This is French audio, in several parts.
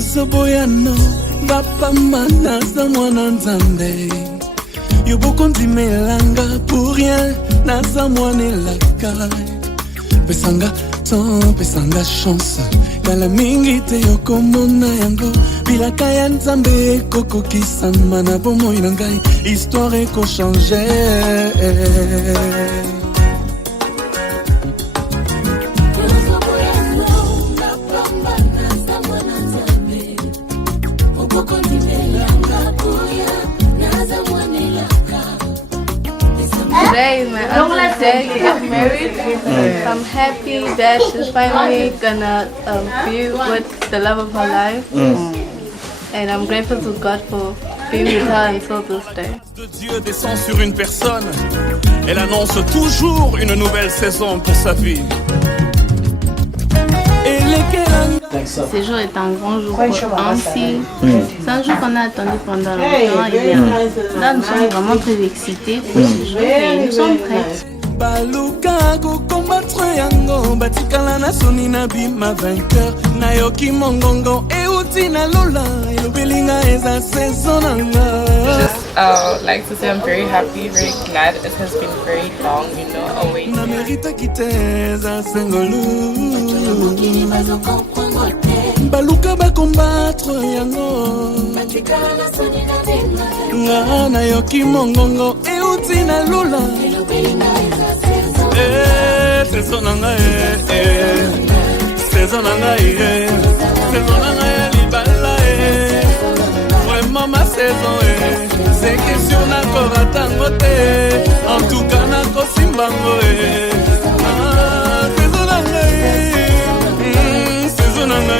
Tosoboyano bapama naza mwana nzambe yo bokondimelanga pour rien naza mwana elaka pesanga temps pesanga chance kala mingi te yokomona yango bilaka ya nzambe ekokokisama na bomoi na ngai histoire ekochange Today is my uncle's day to get married. I'm happy that she's finally gonna be with the love of her life. And I'm grateful to God for being with her until this day. De Dieu descend sur une personne. Elle annonce toujours une nouvelle saison pour sa vie. Ce jour est un grand jour pour Ancy. C'est un jour qu'on a attendu pendant longtemps. Et là, nous sommes vraiment très excités pour ce jour et nous sommes prêts. Baluka go combattre yango batikala na soni na bima vainqueur na yoki mongongo e uti na lola elobelinga eza saison nanga. Just like to say I'm very happy, very glad. It has been very long, awaiting. Na merita kiteza sengolu baluka ba combattre yango batikala na soni na bima na yoki mongongo e uti na lola saison nanga saison nanga saison nanga libala vraiment ma saison c'est question na koratango te en tout cas na kosimbango saison nanga saison nanga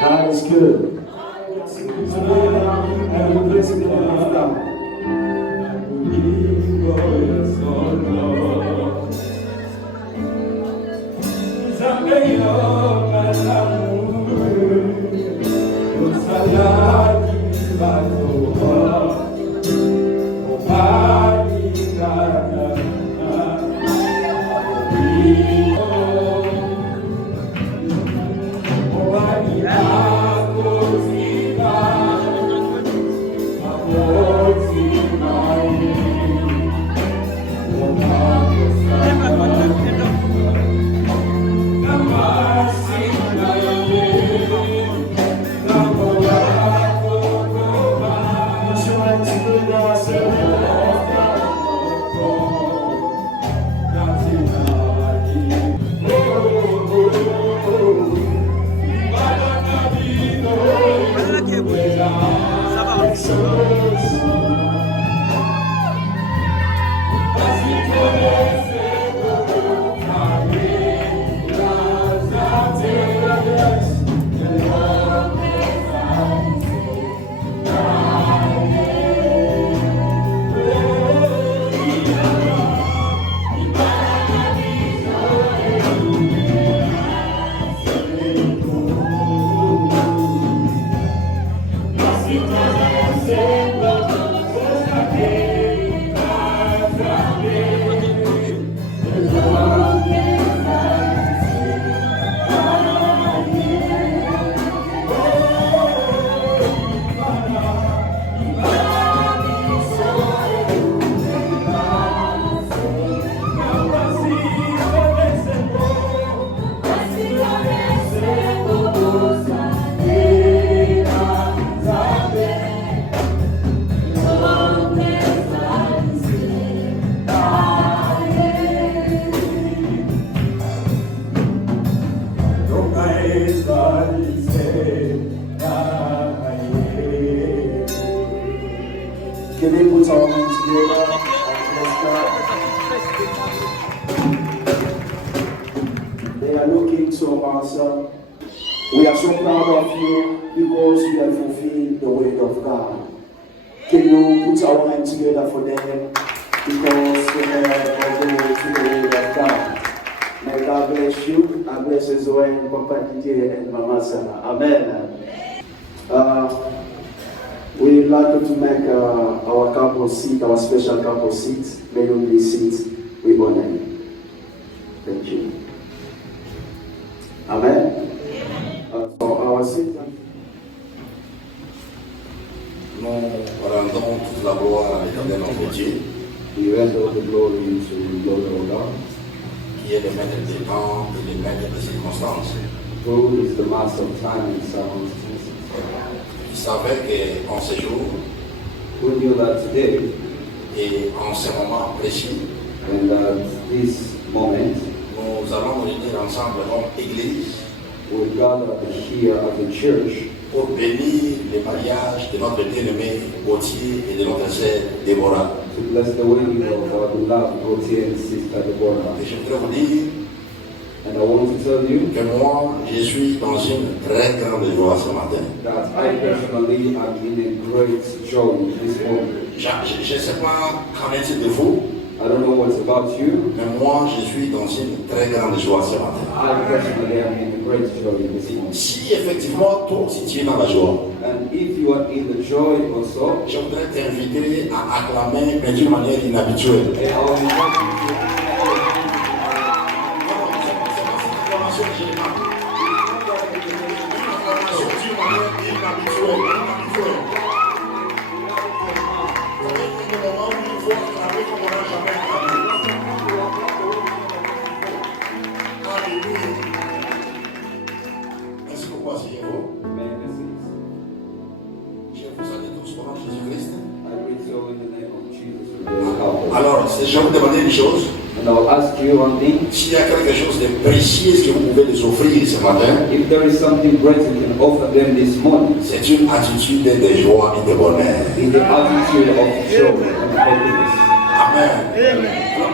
God is good. And we bless the name of God. Can we put our hands together and bless God? They are looking so awesome. We are so proud of you because you have fulfilled the word of God. Can you put our hands together for them because they have fulfilled the word of God? May God bless you and bless as well Papa DJ and Mama Sana. Amen. We would like to make our couple seat, our special couple seat. May you be seated. We honor you. Thank you. Amen. So our seat. Nous rendons toute la gloire à l'éternel notre Dieu, We render the glory to the Lord our God, qui est le maître des temps et le maître des circonstances. who is the master of time and circumstances. Il savait qu'en ce jour Who knew that today et en ce moment précis, and this moment nous allons nous réunir ensemble comme Église we gather here at the church pour bénir le mariage de notre bien-aimé Gauthier et de notre sœur Déborah. to bless the wedding of our beloved Gauthier and sister Deborah. Et je voudrais vous dire And I want to tell you que moi, je suis dans une très grande joie ce matin. that I personally am in a great joy this morning. Je ne sais pas qu'en est-il de vous, I don't know what's about you. mais moi, je suis dans une très grande joie ce matin. I personally am in a great joy this morning. Si effectivement, toi aussi tu es dans la joie, And if you are in the joy also, je voudrais t'inviter à acclamer, mais d'une manière inhabituelle. I will invite you to Merci beaucoup, asseyez-vous. Je vous salue tous au nom de Jésus-Christ. I greet you in the name of Jesus. Alors, je vais vous demander une chose. And I will ask you one thing. S'il y a quelque chose de précieux que vous pouvez les offrir ce matin, If there is something great you can offer them this morning, c'est une attitude de joie et de bonheur. in the attitude of joy and happiness. Amen.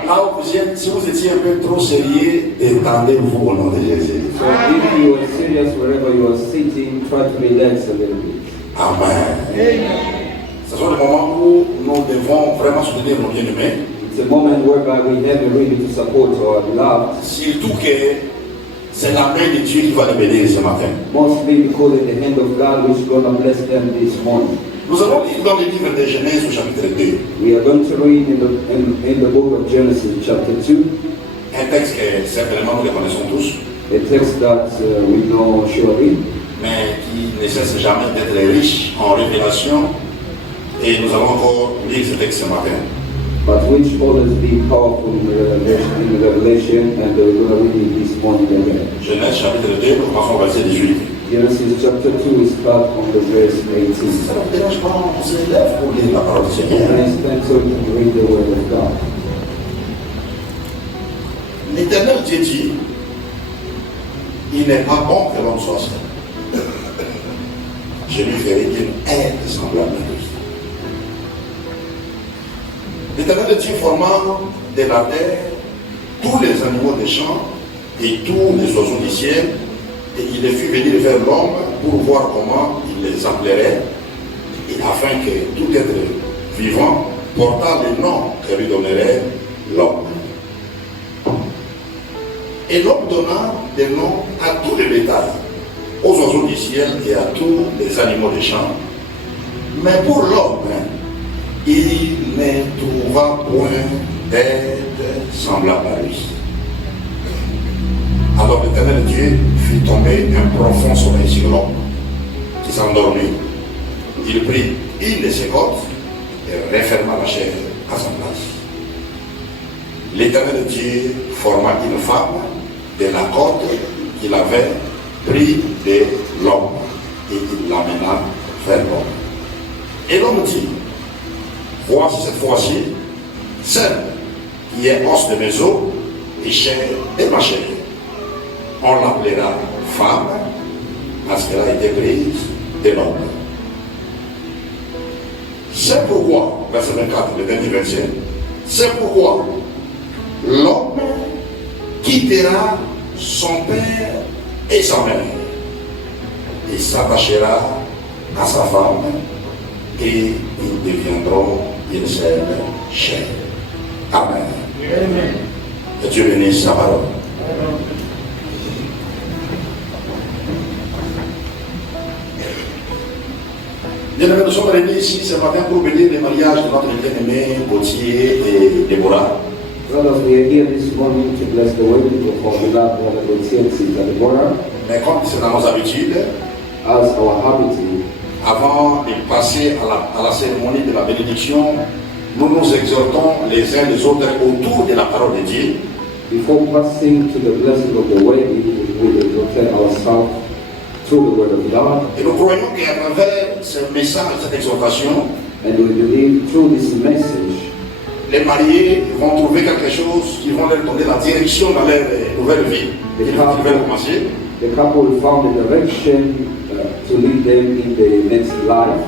Là où vous êtes, si vous étiez un peu trop sérieux, détendez-vous au nom de Jésus. So if you are serious wherever you are sitting, try to relax a little bit. Amen. Ce sont des moments où nous devons vraiment soutenir nos bien-aimés. It's a moment whereby we have really to support our beloved. Surtout que c'est la main de Dieu qui va les bénir ce matin. Mostly because it's the hand of God which is going to bless them this morning. Nous allons lire dans le livre de Genèse au chapitre 2. We are going to read in the book of Genesis chapter 2, Un texte que certainement nous le connaissons tous, a text that we know surely, mais qui ne cesse jamais d'être riche en révélation. Et nous allons encore lire ce texte ce matin. but which always be powerful in revelation, and we're going to read it this morning again. Genèse chapitre 2, nous commençons au verset 18. Genesis chapter 2 is start on the verse 18. Ça ne me dérange pas, on se lève pour lire la parole du Seigneur. And it's time so we can read the word of God. L'Éternel Dieu dit, il n'est pas bon que l'homme soit seul. Je lui ferai une aide semblable à lui. L'Éternel Dieu forma de la terre tous les animaux des champs et tous les oiseaux du ciel, et il les fit venir vers l'homme pour voir comment il les appellerait, et afin que tout être vivant portât le nom que lui donnerait l'homme. Et l'homme donna des noms à tous les bétails, aux oiseaux du ciel et à tous les animaux des champs. Mais pour l'homme, il ne trouva point d'aide semblable à lui. Alors l'Éternel Dieu fit tomber un profond sommeil sur l'homme, qui s'endormit. Il prit une de ses côtes et referma la chair à sa place. L'Éternel Dieu forma une femme de la côte qu'il avait pris de l'homme, et il l'amena vers l'homme. Et l'homme dit, voici cette fois-ci, celle qui est os de mes os et chair de ma chair. On l'appellera femme parce qu'elle a été prise de l'homme. C'est pourquoi, verset 24, le dernier verset, c'est pourquoi l'homme quittera son père et sa mère et s'attachera à sa femme et ils deviendront une seule chair. Amen. Amen. Que Dieu bénisse sa parole. Bien-aimés, nous sommes réunis ici ce matin pour bénir les mariages de notre bien-aimé Gauthier et Déborah. Brothers, we are here this morning to bless the wedding of our beloved brother Gauthier and sister Deborah. Mais comme c'est dans nos habitudes, As our habit, avant de passer à la cérémonie de la bénédiction, nous nous exhortons les uns les autres autour de la parole de Dieu. before passing to the blessing of the wedding, we will prepare ourselves through the word of God. Et nous croyons qu'à travers ce message, cette exhortation, And we believe through this message, les mariés vont trouver quelque chose qui va leur donner la direction dans leur nouvelle vie. Ils veulent commencer. the couple found a direction to lead them in the next life.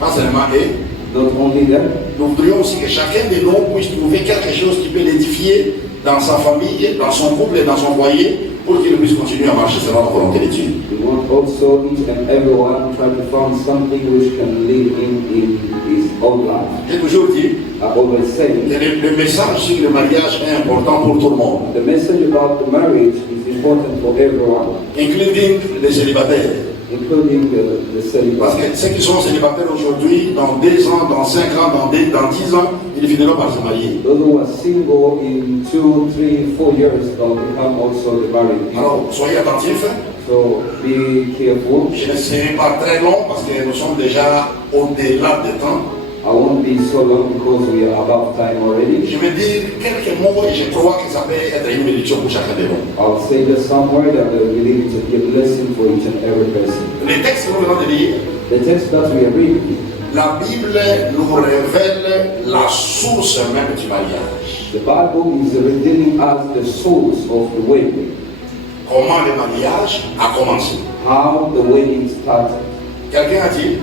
Pas seulement eux. Not only them, Nous voudrions aussi que chacun de nous puisse trouver quelque chose qui peut l'édifier dans sa famille, dans son couple et dans son foyer pour qu'il puisse continuer à marcher selon la volonté de Dieu. we want also each and everyone try to find something which can lead him in his own life. J'ai toujours dit I always say, que le message sur le mariage est important pour tout le monde, the message about the marriage is important for everyone, including les célibataires. including the Parce celibacy. que ceux qui sont célibataires aujourd'hui, dans 2 ans, dans 5 ans, dans 10 ans, ils finiront par se marier. Those who are single in 2, 3, 4 years, they'll become also the married people. Alors, soyez attentifs. So be careful. Je ne serai pas très long parce que nous sommes déjà au-delà du temps. I won't be so long because we are above time already. Je vais dire quelques mots et je crois que ça peut être une bénédiction pour chacun de nous. I'll say just some word that I believe to be a blessing for each and every person. Les textes que nous venons de lire, The text that we are reading, la Bible nous révèle la source même du mariage. the Bible is revealing us the source of the wedding, Comment le mariage a commencé. how the wedding started. Quelqu'un a dit,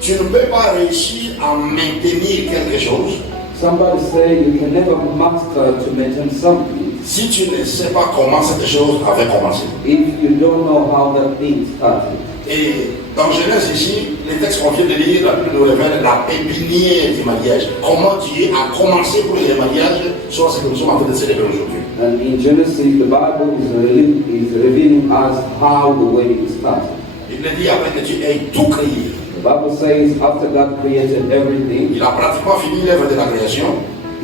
tu ne peux pas réussir à maintenir quelque chose Somebody say you can never master to maintain something si tu ne sais pas comment cette chose avait commencé. if you don't know how that thing started. Et dans Genèse ici, les textes qu'on vient de lire nous révèlent la pépinière du mariage. Comment Dieu a commencé pour que le mariage soit ce que nous sommes en train de célébrer aujourd'hui. And in Genesis, the Bible is revealing us how the wedding started. Il le dit après que Dieu ait tout créé. The Bible says after God created everything, Il a pratiquement fini l'œuvre de la création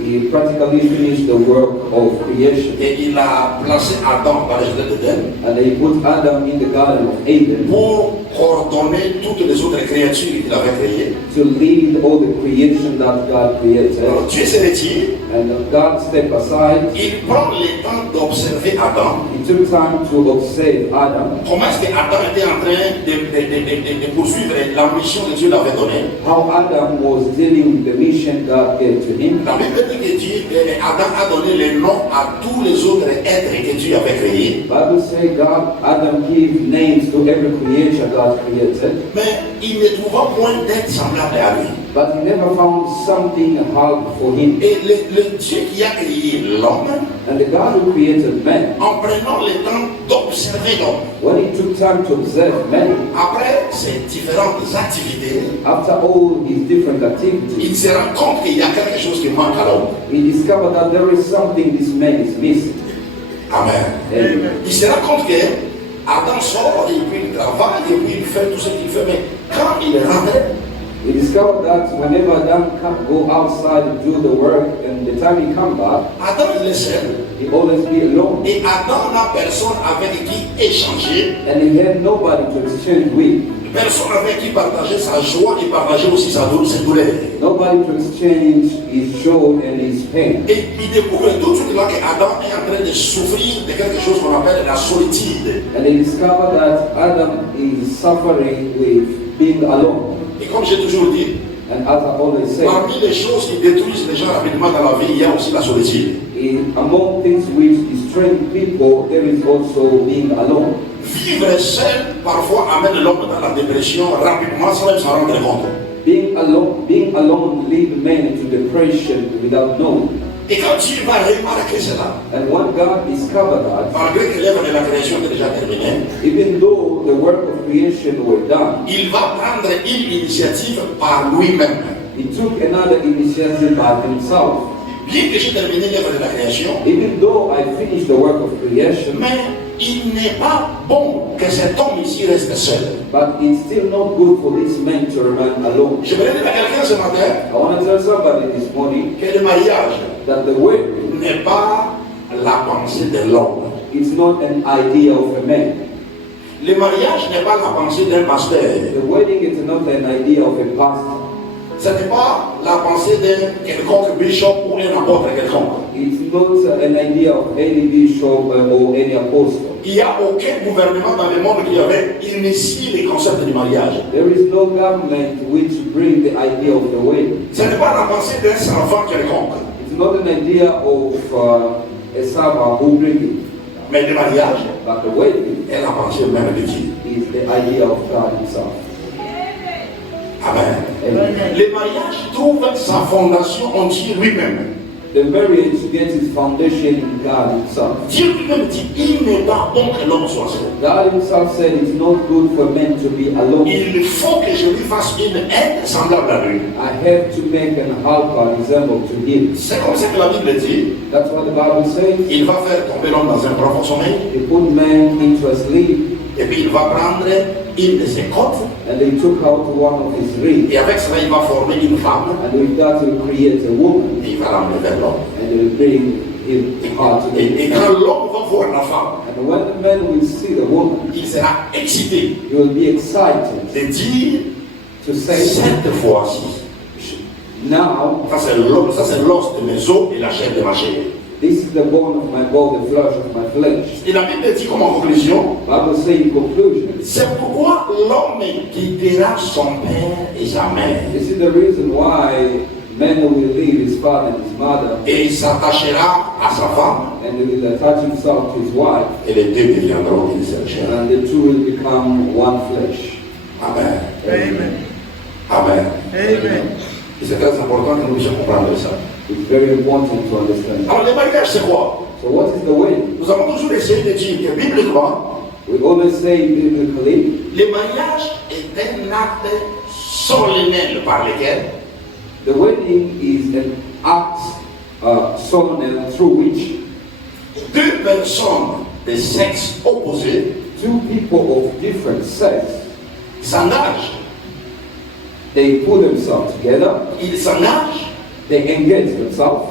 He practically finished the work of creation. et il a placé Adam dans le jardin d'Éden And He put Adam in the Garden of Eden pour coordonner toutes les autres créatures qu'il avait créées. to lead all the creation that God created. Alors Dieu se retire, And God stepped aside. il prend le temps d'observer Adam. He took time to observe Adam, Comment est-ce que Adam était en train de poursuivre la mission que Dieu lui avait donnée. how Adam was dealing with the mission God gave to him. La Bible dit que Adam a donné le nom à tous les autres êtres que Dieu avait créés. Bible says Adam gave names to every creature God created, Mais il ne trouva point d'être semblable à lui. but he never found something hard for him. Et le Dieu qui a créé l'homme, And the God who created man, en prenant le temps d'observer l'homme, when he took time to observe man, après ses différentes activités, after all his different il activities, se rend compte qu'il y a quelque chose qui manque à l'homme. he discovered that there is something this man is missing. Amen. Amen. Il se rend compte que Adam sort et puis il travaille et puis il fait tout ce qu'il fait. Mais quand il rentrait, He discovered that whenever Adam go outside and do the work, and the time he come back, Adam il est seul. he always be alone. Et Adam n'a personne avec qui échanger, And he had nobody to exchange with, personne avec qui partager sa joie et partager aussi ses douleurs. nobody to exchange his joy and his pain. Et il découvre tout de suite là qu'Adam est en train de souffrir de quelque chose qu'on appelle la solitude. And he discovered that Adam is suffering with being alone. Et comme j'ai toujours dit, And as I always say, parmi les choses qui détruisent les gens rapidement dans la vie, il y a aussi la solitude. among things which destroy people, there is also being alone. Vivre seul, parfois, amène l'homme dans la dépression rapidement sans même s'en rendre compte. Being alone lead men to depression without knowing. Et quand tu vas remarquer cela, And when God discovered that, malgré que l'œuvre de la création est déjà terminée, even though the work of creation were done, il va prendre une initiative par lui-même. he took another initiative by himself. Bien que j'ai terminé l'œuvre de la création, Even though I finished the work of creation, mais il n'est pas bon que cet homme ici reste seul. but it's still not good for this man to remain alone. Je voudrais dire à quelqu'un ce matin I want to tell somebody this morning que le mariage that the wedding n'est pas la pensée de l'homme. is not an idea of a man. Le mariage n'est pas la pensée d'un pasteur. The wedding is not an idea of a pastor. Ce n'est pas la pensée d'un quelconque bishop ou un apôtre quelconque. It's not an idea of any bishop or any apostle. Il n'y a aucun gouvernement dans le monde qui avait initié les concepts du mariage. There is no government which bring the idea of the wedding. Ce n'est pas la pensée d'un servant quelconque. It's not an idea of a servant who bring it, Mais le mariage but the wedding est la pensée même de Dieu. is the idea of God himself. Amen. Amen. Le mariage trouve sa fondation en Dieu lui-même. The marriage gets its foundation in God himself. Dieu lui-même dit, il n'est pas bon que l'homme soit seul. God himself said it's not good for men to be alone. Il faut que je lui fasse une aide semblable à lui. I have to make an helper resemble to him. C'est comme ça que la Bible dit. That's what the Bible says. Il va faire tomber l'homme dans un profond sommeil. He put man into a sleep, Et puis il va prendre une de ses côtes. and they took out one of his ribs, Et avec cela, il va former une femme. and with that will create a woman, Et il va l'amener vers l'homme. and they will bring him out to Et the quand man. l'homme va voir la femme, And when the man will see the woman, il sera excité he will be excited de dire to say, cette fois-ci. now, Ça c'est l'os de mes os et la chair de ma chair. this is the bone of my bone, the flesh of my flesh. Et la Bible dit comme en conclusion, Bible says in conclusion, c'est pourquoi l'homme quittera son père et sa mère this is the reason why man will leave his father and his mother, et il s'attachera à sa femme and he will attach himself to his wife, et les deux deviendront une seule chair. and the two will become one flesh. Amen. Amen. Amen. Amen. Et c'est très important que nous puissions comprendre ça. It's very important to understand. Alors, le mariage, c'est quoi? So what is the wedding? Nous avons toujours essayé de dire que bibliquement, We always say biblically, le mariage est un acte solennel par lequel the wedding is an act solemn through which deux personnes de sexe opposé two people of different sex, s'engagent. they put themselves together, Ils s'engagent they engage themselves,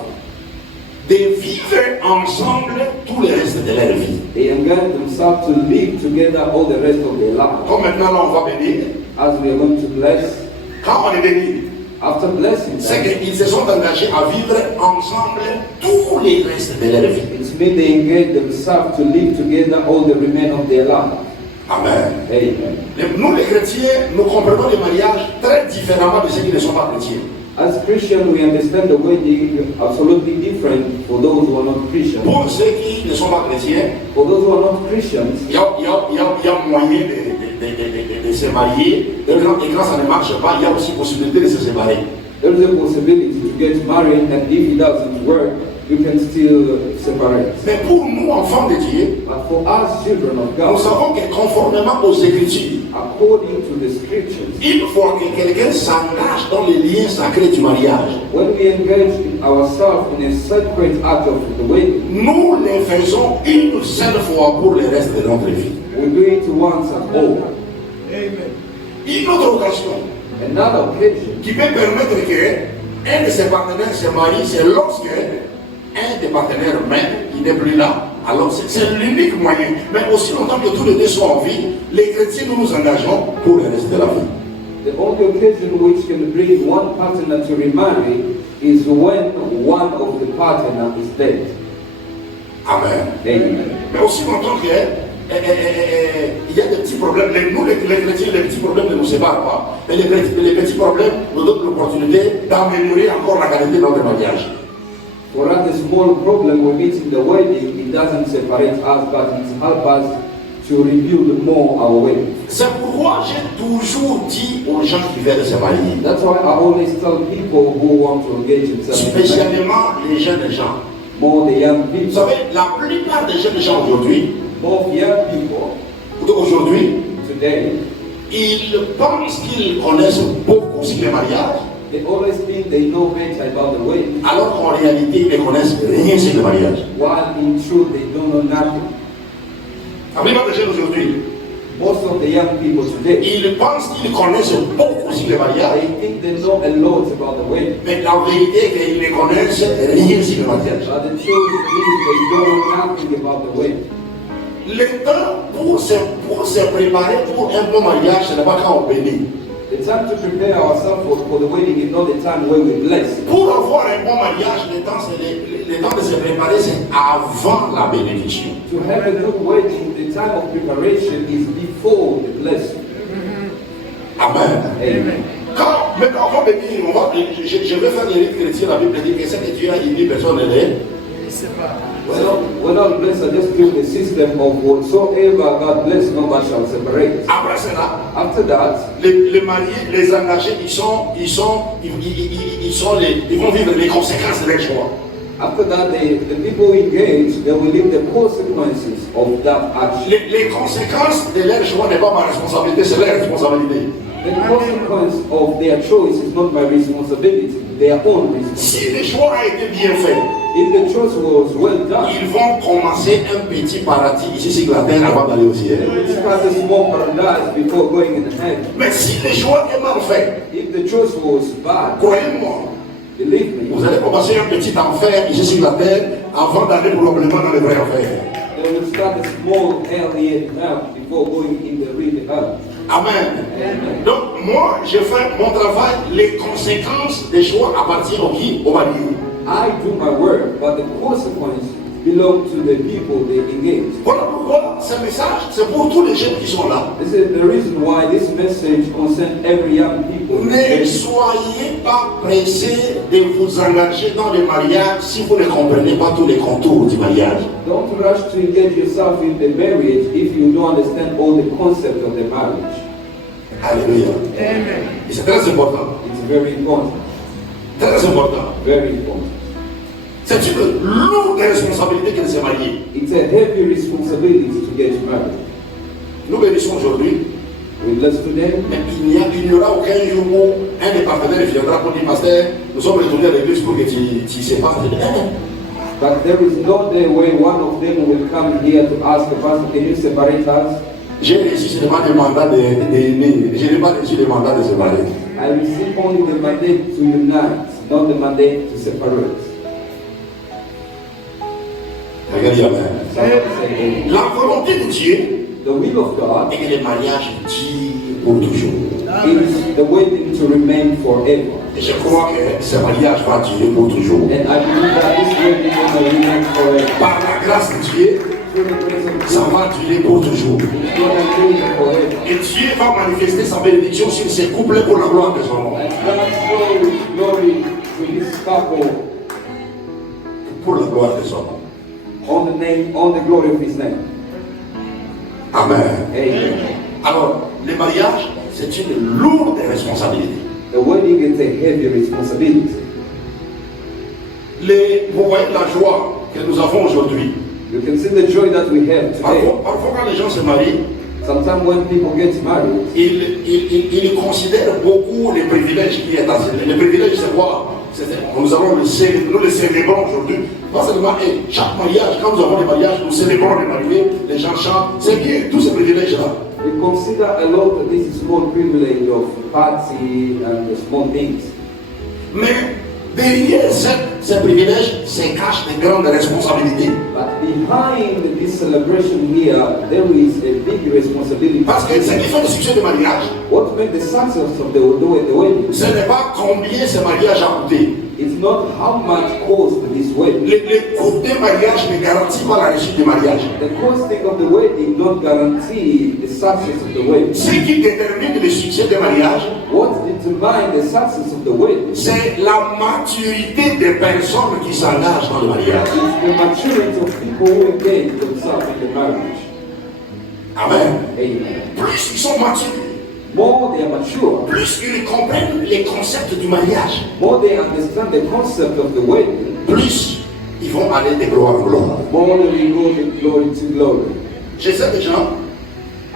de vivre ensemble tout le reste de leur vie. they engage themselves to live together all the rest of their life. Comme maintenant, là, on va bénir. As we are going to bless, Quand on est béni, after blessing c'est them, qu'ils se sont engagés à vivre ensemble tout le reste de leur vie. it means they engage themselves to live together all the remainder of their life. Amen. Amen. Nous, les chrétiens, nous comprenons le mariage très différemment de ceux qui ne sont pas chrétiens. As Christians, we understand the wedding absolutely different for those who are not Christians. Pour ceux qui ne sont pas chrétiens, For those who are not Christians, il y a moyen de se marier. Et quand ça ne marche pas, il y a aussi possibilité de se séparer. there is a possibility to get married, and if it doesn't work, you can still separate. Mais pour nous, enfants de Dieu, But for us, children of nous God, savons que conformément aux Écritures, according to the scriptures, il faut que quelqu'un s'engage dans les liens sacrés du mariage. when we engage ourselves in a sacred act of the wedding, Nous les faisons une seule fois pour le reste de notre vie. we do it once and all. Une autre occasion Another occasion qui peut permettre qu'un de ses partenaires se marie, c'est lorsque un des partenaires même, il n'est plus là. Alors c'est l'unique moyen. Mais aussi longtemps que tous les deux sont en vie, les chrétiens, nous nous engageons pour le reste de la vie. the only occasion which can bring one partner to remarry is when one of the partner is dead. Amen. Amen. Mais aussi longtemps que il y a des petits problèmes. Nous, les chrétiens, les petits problèmes ne nous séparent pas. Mais les petits problèmes nous donnent l'opportunité d'améliorer encore la qualité de notre mariage. For us, the small problem we meet in the wedding, it doesn't separate us, but it helps us to rebuild more our wedding. C'est pourquoi j'ai toujours dit aux gens qui veulent se marier, That's why I always tell people who want to engage themselves, spécialement les jeunes gens. more the young Vous people, savez, la plupart des jeunes gens aujourd'hui, more young people today, ils pensent qu'ils connaissent beaucoup sur le mariage, they always think they know better about the wedding, alors qu'en réalité, ils ne connaissent rien sur le mariage. while in truth they don't know nothing. La plupart des jeunes aujourd'hui, Most of the young people today, ils pensent qu'ils connaissent beaucoup sur le mariage, they think they know a lot about the wedding. mais la vérité est qu'ils ne connaissent rien sur le mariage. But the truth is they don't know nothing about the wedding. Le temps pour se préparer pour un bon mariage, ce n'est pas quand on bénit. The time to prepare ourselves for the wedding is not the time where we bless. Pour avoir un bon mariage, le temps de se préparer, c'est avant la bénédiction. To have a good wedding, the time of preparation is before the blessing. Amen. Amen. Mais quand on va bénir, je vais faire les rites chrétiens, la Bible dit que ce que Dieu a dit, personne ne l'est. So, when I bless, I just do the system of whatsoever God bless, nobody shall separate. Après cela, After that, les mariés, les engagés, ils vont vivre les conséquences de leur choix. after that, the people engaged, they will live the consequences of that action. Les conséquences de leur choix n'est pas ma responsabilité, c'est leur responsabilité. The consequence of their choice is not my responsibility, their own responsibility. Si le choix a été bien fait, If the choice was well done, ils vont commencer un petit paradis ici sur la terre avant d'aller au ciel. it start a small paradise before going in heaven. Mais si le choix est mal fait, If the choice was bad, croyez-moi, believe me, vous allez commencer un petit enfer ici sur la terre avant d'aller probablement dans le vrai enfer. they will start a small hell here now before going in the real hell. Amen. Donc moi, je fais mon travail, les conséquences des choix appartiennent au qui? Au marié. I do my work, but the consequence belong to the people they engage. Voilà pourquoi ce message, c'est pour tous les jeunes qui sont là. This is the reason why this message concerns every young people. Ne soyez pas pressés de vous engager dans le mariage si vous ne comprenez pas tous les contours du mariage. Don't rush to engage yourself in the marriage if you don't understand all the concepts of the marriage. Alléluia. Et c'est très important. It's very important. Très important. Very important. C'est une lourde responsabilité que de se marier. It's a heavy responsibility to get married. Nous bénissons aujourd'hui, We bless today, mais il n'y aura aucun jour où un des partenaires viendra pour dire, pasteur, nous sommes retournés à l'église pour que tu sépares. but there is no day when one of them will come here to ask the pastor, can you separate us? J'ai reçu seulement le mandat d'aimer. Je n'ai pas reçu le mandat de séparer. I receive only the mandate to unite, not the mandate to separate. Regardez, amen. Somebody say amen. La volonté de Dieu The will of God est que le mariage dure pour toujours. is the wedding to remain forever. Et je crois que ce mariage va durer pour toujours. And I believe that this wedding will remain forever. Par la grâce de Dieu, Through the grace of ça God, va durer pour toujours. it's going to remain forever. Et Dieu va manifester sa bénédiction sur ces couples pour la gloire de son nom. And God show His glory to this couple Pour la gloire de son nom. on the glory of His name. Amen. Amen. Alors, le mariage, c'est une lourde responsabilité. The wedding is a heavy responsibility. Vous voyez la joie que nous avons aujourd'hui. You can see the joy that we have today. Parfois, quand les gens se marient, Sometimes when people get married, ils considèrent beaucoup les privilèges qui est dans les privilèges, c'est quoi? Nous allons nous les célébrons aujourd'hui. Pas seulement chaque mariage, quand nous avons des mariages, nous célébrons les mariés, les gens chantent. C'est bien, tous ces privilèges-là. we consider a lot of this small privilege of party and the small things. Mais derrière ces privilèges se cachent de grandes responsabilités. But behind this celebration here, there is a big responsibility. Parce que ce qui fait le succès du mariage, What made the success of the wedding? ce n'est pas combien ce mariage a coûté. It's not how much cost this wedding. Le coût du mariage ne garantit pas la réussite du mariage. The costing of the wedding don't guarantee the success of the wedding. Ce qui détermine le succès du mariage, What determines the success of the wedding is c'est la maturité des personnes qui s'engagent dans le mariage. the maturity of people who engage themselves in the marriage. Amen. Amen. Plus ils sont matures, More they are mature, plus ils comprennent les concepts du mariage, more they understand the concept of the wedding, plus ils vont aller de gloire en gloire. more they will go from glory to glory. Je sais des gens,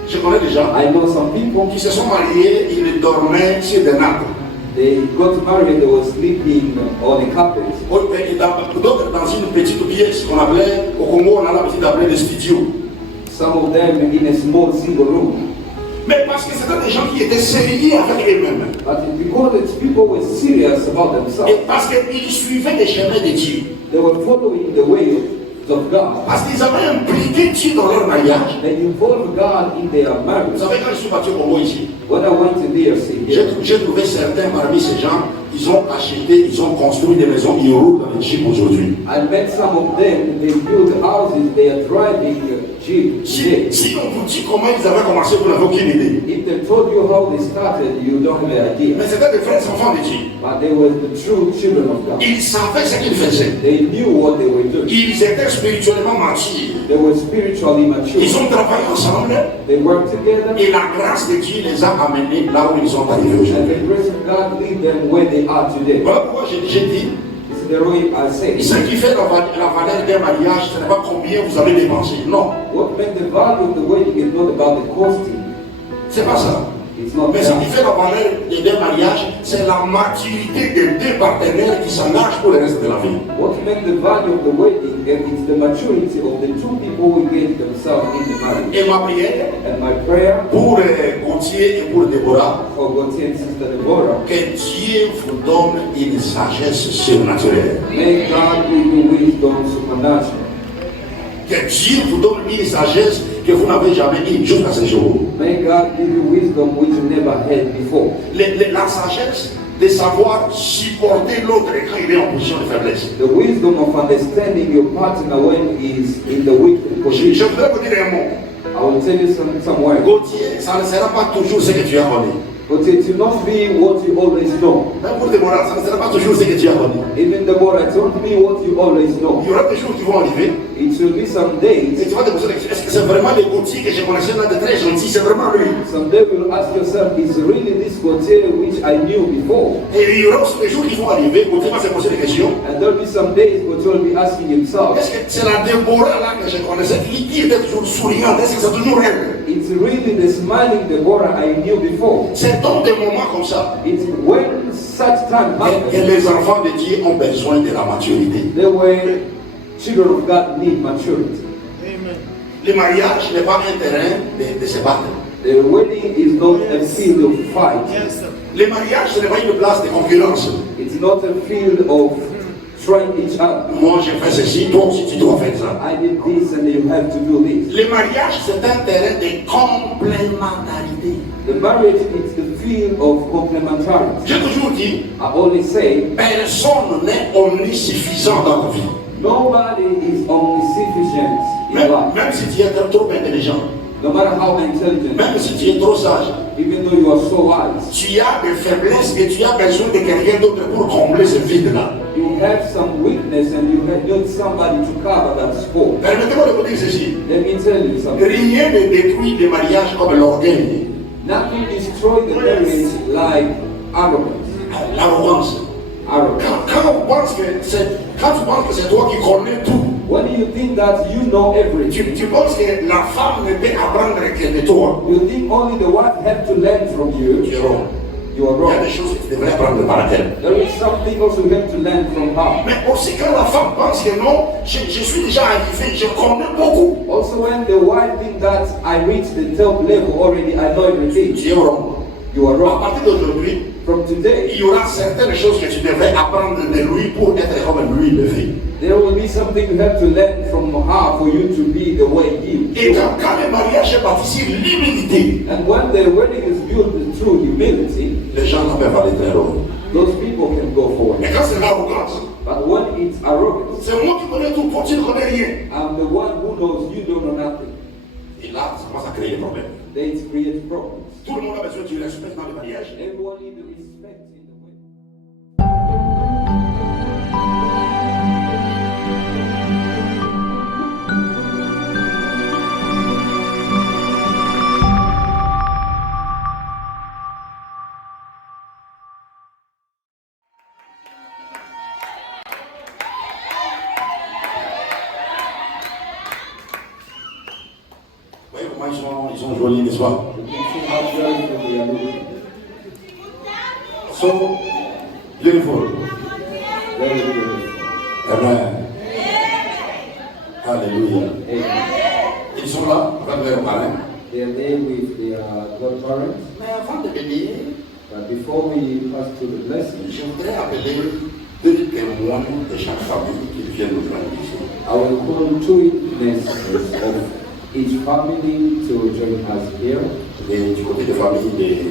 je connais des gens I know some people, qui se sont mariés, ils dormaient sur des nappes. they got married, they were sleeping on the carpet. D'autres dans une petite pièce qu'on appelait, au Congo on a l'habitude d'appeler le studio. Some of them in a small single room. Mais parce que c'était des gens qui étaient sérieux avec eux-mêmes. But because it's people were serious about themselves, Et parce qu'ils suivaient les chemins de Dieu. they were following the way of God. Parce qu'ils avaient impliqué Dieu dans leur mariage. They involved God in their Vous marriage. savez, quand je suis parti au Congo ici, When I went to DRC, j'ai trouvé certains parmi ces gens, ils ont acheté, ils ont construit des maisons, ils roulent dans les jeeps aujourd'hui. I met some of them, they built houses, they are driving Jeep. Si on vous dit comment ils avaient commencé, vous n'avez aucune idée. If they told you how they started, you don't have an idea. Mais c'était des vrais enfants de Dieu. But they were the true children of God. Ils savaient ce qu'ils faisaient. They knew what they were doing. Ils étaient spirituellement matures. They were spiritually mature. Ils ont travaillé ensemble They worked together, et la grâce de Dieu les a amenés là où ils sont arrivés and aujourd'hui. the grace of God lead them where they are today. Voilà pourquoi j'ai dit, This is the way I say. ce qui fait la valeur d'un mariage, ce n'est pas combien vous avez dépensé. Non, What makes the value of the wedding is not about the costing. c'est pas ça. It's not Mais ce qui that. fait la valeur d'un mariage, c'est la maturité des deux partenaires qui s'engagent pour le reste de la vie. What makes the value of the wedding is the maturity of the two people who engage themselves in the marriage. Et ma prière And my prayer pour Gauthier et pour Déborah, for Gauthier and Sister Deborah, que Dieu vous donne une sagesse surnaturelle. may God give you wisdom supernatural. Que Dieu vous donne une sagesse que vous n'avez jamais eue jusqu'à ce jour. May God give you wisdom which you never had before. La sagesse de savoir supporter l'autre quand il est en position de faiblesse. The wisdom of understanding your partner when he is in the weak Je position. voudrais vous dire un mot. I will tell you some words. Gauthier, ça ne sera pas toujours ce que tu as connu. But it will not be what you always know. Même pour Déborah, ça ne sera pas toujours ce que tu as connu. Even Deborah, it won't be what you always know. Il y aura des jours qui vont arriver. It will be some Et days. tu vas te poser la question, est-ce que c'est vraiment les Gauthier que je connaissais là de très gentil, c'est vraiment lui? Someday you will ask yourself, is really this Gautier which I knew before? Et il y aura aussi des jours qui vont arriver, Gauthier va se poser des questions. And there will be some days Gautier will be asking himself, Est-ce que c'est la Déborah là que je connaissais, qui était toujours souriante? Est-ce que c'est toujours elle? it's really the smiling Deborah I knew before. C'est dans des moments comme ça It's when such time que happens, les enfants de Dieu ont besoin de la maturité. the way children of God need maturity. Le mariage n'est pas un terrain de se battre. The wedding is not a field of fight. Le mariage, ce n'est pas une place de concurrence. It's not a field of trying each other. Moi, j'ai fait ceci, toi aussi, tu dois faire ça. I did this and you have to do this. Le mariage, c'est un terrain de complémentarité. The marriage is the field of complementarity. J'ai toujours dit, I always say, personne n'est omnisuffisant dans la vie. nobody is omnisufficient in life. Même si tu es trop intelligent, No matter how intelligent, même si tu es trop sage, even though you are so wise, tu as des faiblesses et tu as besoin de quelqu'un d'autre pour combler ce vide-là. you have some weakness and you need somebody to cover that spot. Permettez-moi de vous dire ceci. Let me tell you something. Rien ne détruit les mariages comme l'orgueil, Nothing destroys the marriage like arrogance. l'arrogance. Arrogance. Quand tu penses que c'est toi qui connais tout, When you think that you know everything, tu penses que la femme ne peut apprendre que de toi, you think only the wife have to learn from you, tu es wrong. you are Il y a wrong. des choses que tu devrais apprendre par elle. There is something also you have to learn from her. Mais aussi quand la femme pense que non, je suis déjà arrivé, je connais beaucoup, Also when the wife thinks that I reached the top level already, I know everything, tu es wrong. you are À wrong. partir d'aujourd'hui, From today, il y aura certaines choses que tu devrais apprendre de lui pour être comme lui le fait. there will be something you have to learn from her for you to be the way he Et is. quand le mariage est bâti sur l'humilité, And when the wedding is built through humility, les gens ne peuvent aller très loin. those people can go forward. Mais quand c'est l'arrogance, But when it's arrogance, c'est moi qui connais tout, toi tu ne connais rien. I'm the one who knows you don't know nothing. Et là, ça commence à créer des problèmes. Then it creates problems. Tout le monde a besoin du respect dans le mariage. Everyone needs respect in the wedding. Vous voyez comment ils sont jolis, n'est-ce pas? You can see how beautiful they are looking. So beautiful. Very beautiful. Amen. Alléluia. Amen. Ils sont là avec leur parrain. They are there with their godparents. Mais avant de venir, But before we pass to the blessing, je voudrais appeler deux témoins de chaque famille qui viennent nous joindre ici. I will call two witnesses of each family to join us here. Et du côté des familles des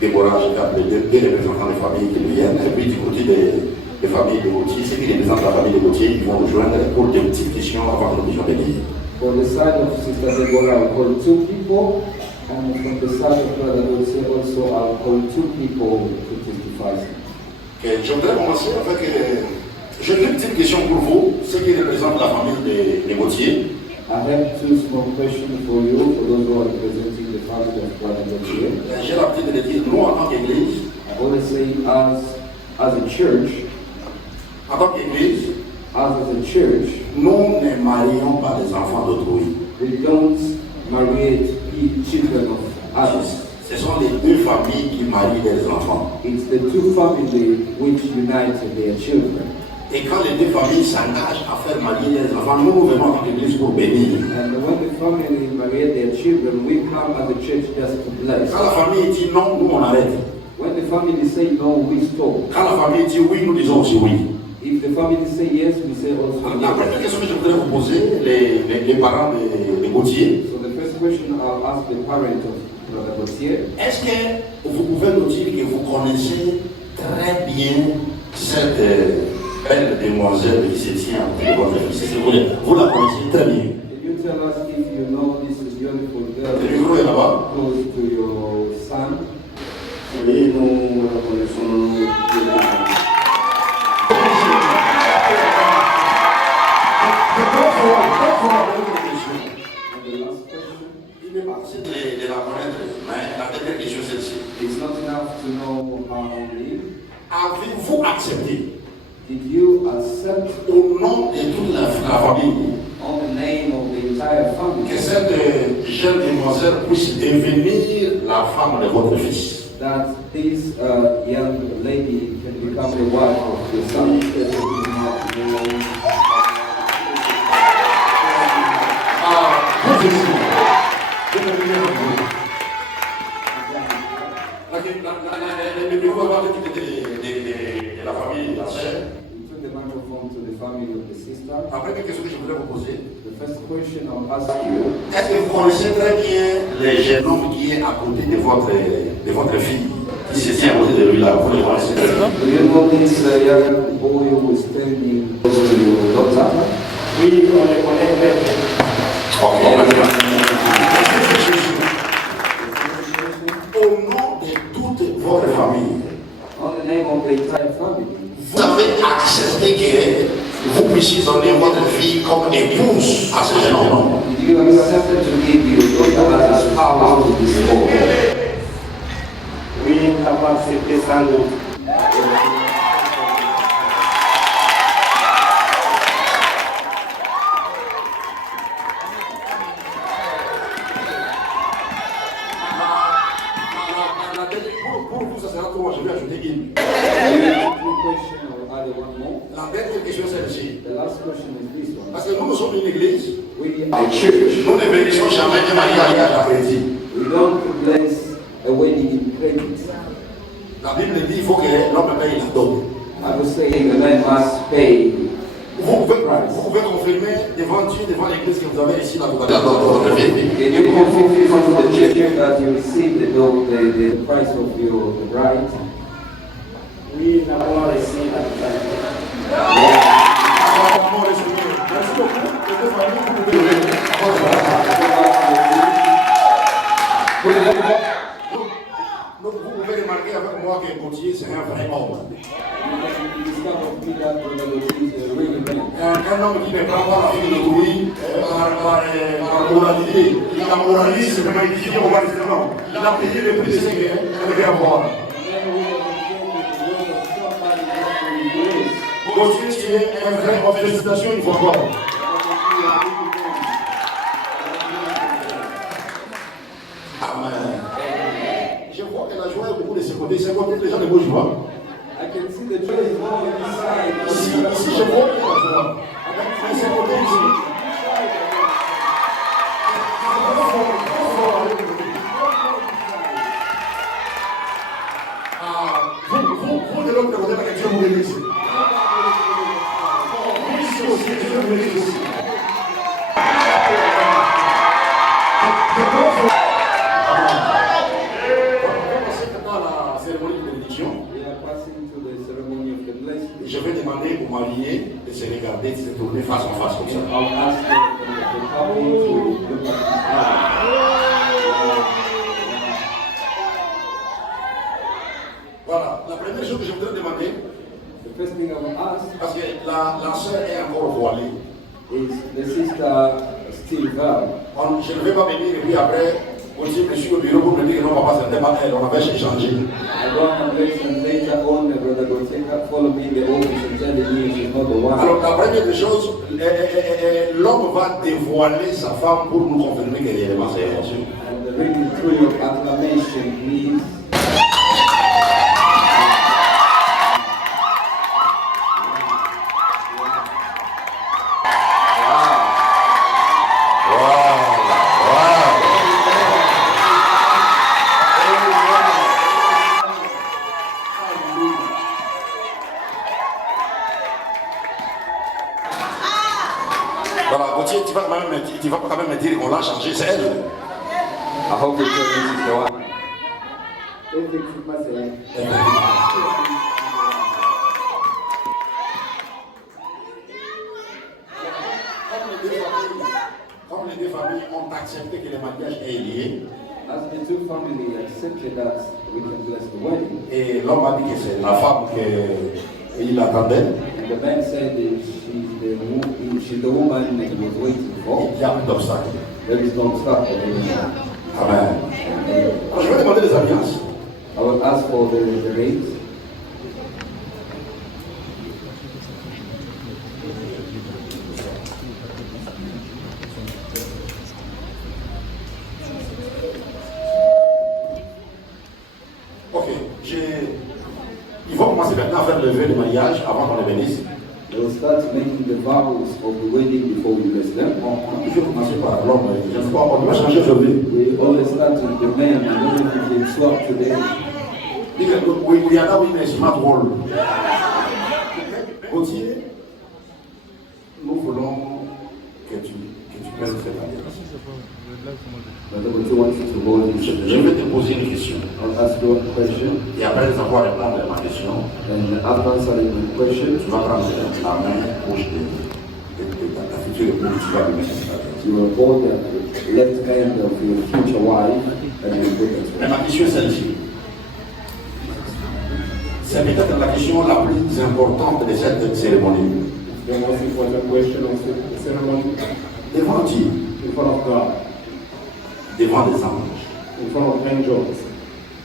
Déborah, j'ai appelé deux représentants des familles qui viennent. Et puis du côté des familles de Gauthier, ceux qui représentent la famille de Gauthier, ils vont nous joindre pour des petites questions avant que nous puissions venir. For the side of Sister Deborah, I'll call two people. And from the side of Brother Gautier also, I'll call two people to testify. Et je voudrais commencer avec j'ai deux petites questions pour vous, ceux qui représentent la famille des Gauthier. I have two small questions for you, for those who are representing the family of Brother Gautier. J'ai l'habitude de dire, nous en tant qu'Église, I always say, as a church, nous ne marions pas les enfants d'autrui. we don't marry children of others. Ce sont les deux familles qui marient leurs enfants. It's the two families which unite their children. Et quand les deux familles s'engagent à faire marier leurs enfants, nous venons en tant qu'Église pour bénir. And when the family marry their children, we come as a church just to bless. Quand la famille dit non, nous on arrête. When the family say no, we stop. Quand la famille dit oui, nous disons aussi oui. If the family say yes, we say also La première yes. question que je voudrais vous poser, les parents de Gauthier, So the first question I'll ask the parent of Brother Gautier. est-ce que vous pouvez nous dire que vous connaissez très bien cette belle demoiselle qui se tient entre votre fils? Vous la connaissez très bien. Can you tell us if you know this beautiful girl Le micro est là-bas. close to your reconnaissons-nous de l'Église. Il est parti de la connaître, mais la dernière question c'est celle-ci. It's not enough to know how we live. Avez-vous accepté Did you accept au nom de toute la famille on the name of the entire family que cette jeune demoiselle puisse devenir la femme de votre fils? that this young lady can become the wife of your son? De la famille, la sœur. We took the microphone to the family of the sister. La première question que je voudrais vous poser, The first question I'll ask you, est-ce que vous connaissez très bien les jeunes hommes qui est à côté de votre fille, qui se tient à côté de lui là, vous les connaissez? do you know this young boy who is standing close to your daughter? Oui, on les connaît très bien. Au nom de toute votre famille, On the name of the entire family, vous avez accepté que vous puissiez donner votre fille comme épouse à ce jeune homme. did you accept to give your daughter as a spouse to this boy? Oui, nous avons accepté sans doute. Pour vous, ça sera trop, moi je vais ajouter une. Two questions, or either one more. La dernière question c'est celle-ci. The last question is this one. Parce que nous sommes une église, We are a church. nous ne bénissons jamais un mariage à crédit. We don't bless a wedding in credit. La Bible dit qu'il faut que l'homme paye la dot. I was saying the man must pay. Vous pouvez confirmer devant Dieu, devant l'église que vous avez ici dans votre vie. Can you confirm in front of the church that you received the price of your bride? Oui, nous avons reçu la totalité. Merci beaucoup. Les deux familles, vous pouvez lever votre Donc, vous pouvez remarquer avec moi que Gauthier, c'est un vrai homme. Un homme qui ne prend pas la vie de d'autrui par moralité. Il a moralisé, c'est vraiment édifié au non. Il a payé le prix de ce qu'il devait avoir. Gauthier, tu es un vrai homme. Félicitations une fois encore. Amen. Je vois que la joie est beaucoup de ce côté. C'est côté les gens de beaux joie. I can see the joy is more on this side. Ici, je vois que la joie. Mais c'est côté ici. Vous de l'autre côté, que Dieu vous bénisse. Vous ici aussi, Dieu vous bénisse aussi. We are passing to the ceremony of the blessing. Je vais demander aux mariés de se regarder, de se tourner face en face comme ça. I'll ask the couple to look at Voilà, la première chose que je voudrais demander, the first thing I will ask parce que la sœur est encore voilée. is the sister still veiled. Je ne vais pas venir et puis après, on dit que je suis au bureau pour me dire que non, papa, ce n'était pas elle, on avait échangé. I go on and later on, Brother Goteka follow me in the office and tell me she's not the one. Alors, la première des choses, l'homme va dévoiler sa femme pour nous confirmer qu'elle est réellement c'est elle. And the really true acclamation is Voilà, Gauthier, tu vas quand même me dire qu'on l'a changé, c'est elle. I hope you tell me she's the one. Effectivement, c'est elle. Comme les deux familles ont accepté que le mariage est lié, As the two families accepted that we can bless the wedding. Et l'homme a dit que c'est la femme qu'il attendait. And the man said that she's the woman that he was waiting for. Il y a plus d'obstacle. There is no obstacle anymore. Amen. Alors, je vais demander des alliances. I will ask for the rings. Ok, ils vont commencer maintenant à faire le vœu de mariage avant qu'on les bénisse. They will start making the vows of the wedding before we bless them. Bon, on a toujours commencé par l'homme. Je ne sais pas, on doit changer de vœu. We always start with the man and then we swap today. We are now in a smart world. Gauthier, nous voulons que tu prennes cette alliance. Je vais te poser une question. I'll ask you a question. Et après avoir répondu à ma question, And after answering the question, tu vas prendre la main gauche de ta future épouse, tu vas lui mettre cette alliance. you will hold the left hand of your future wife and you will put it. Et ma question est celle-ci. C'est peut-être la question la plus importante de cette cérémonie. The most important question of the ceremony. Devant Dieu, In front of God, devant les anges, in front of angels,